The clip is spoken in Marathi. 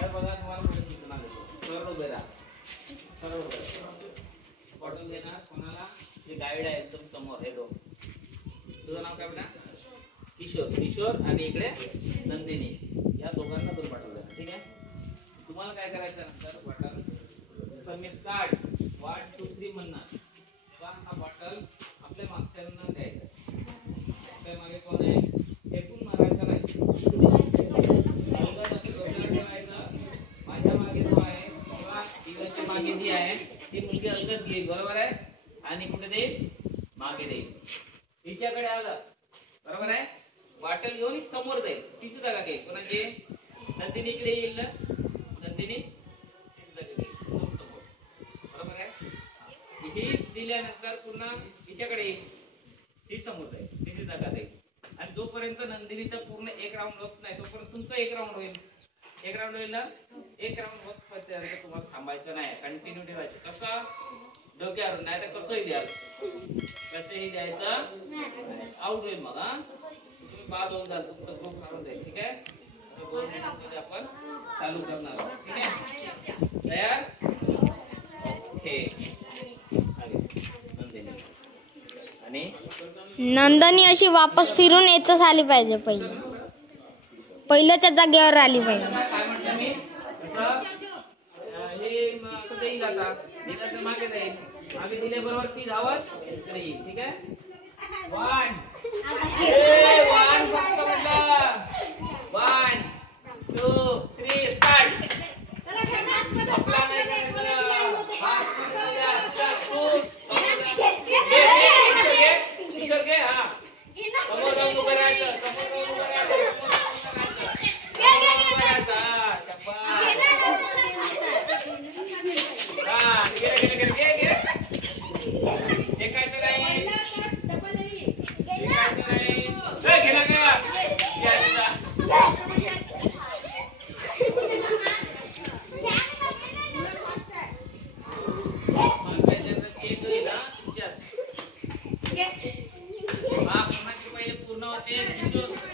तर बघा तुम्हाला कुठे सूचना देतो. सरळ उभे राहा. सरळ उभे राहा. बॉटल देणार कोणाला? जे गाईड आहे एकदम समोर हे दोन. तुझं नाव काय बेटा? किशोर. किशोर आणि इकडे नंदिनी. या दोघांना दोन बॉटल देणार. ठीक आहे. तुम्हाला काय करायचं नंतर बॉटल जसं मी स्टार्ट 1 2 3 म्हणणार. हा बॉटल आपल्या मागच्यांना द्यायचा. आपल्या मागे कोण आहे? एकूण मारायचं नाही. माझ्या मागे जो आहे किंवा दिवसच्या मागे जी आहे ती मुलगी अलगद घेईल. बरोबर आहे. आणि कुठे देईल? मागे देईल. तिच्याकडे आलं. बरोबर आहे. बॉटल घेऊन समोर जाईल. तिची जागा घेईल. कोणाची? नंदिनी इकडे येईल. नंदिनी तिची जागा घेईल समोर. बरोबर आहे. ही दिल्यानंतर पुन्हा तिच्याकडे येईल. ती समोर जाईल. तिची जागा जाईल. आणि जोपर्यंत नंदिनीचा पूर्ण एक राऊंड होत नाही तोपर्यंत तुमचा एक राऊंड होईल. एक राऊंड होईल ना. एक राऊंड होतपर्यंत तुम्हाला थांबायचं नाही. कंटिन्यू ठेवायचं. कसं? डोक्यावर. नाही तर कसंही द्याल. कसंही द्यायचं आउट होईल. मग तुम्ही बाद होऊन जाल. तुमचं ग्रुप काढून जाईल. ठीक आहे. 2 मिनिटांमध्ये आपण चालू करणार आहोत. ठीक आहे. तयार? ओके. आणि नंदनी अशी वापस फिरून येतच आली पाहिजे. पहिल्याच्या जागेवर आली पाहिजे. काय म्हटलं मी? हे असं देईल. आता दिलं तर मागे जाईल. मागे दिल्याबरोबर ती धावत इकडे येईल. ठीक आहे. 1 फक्त म्हटलं. 1 2 3 स्टार्ट. किशोर घे. हा समोर जाऊन उभं राहायचं. समोर जाऊन उभं राहायचं. पूर्ण होते.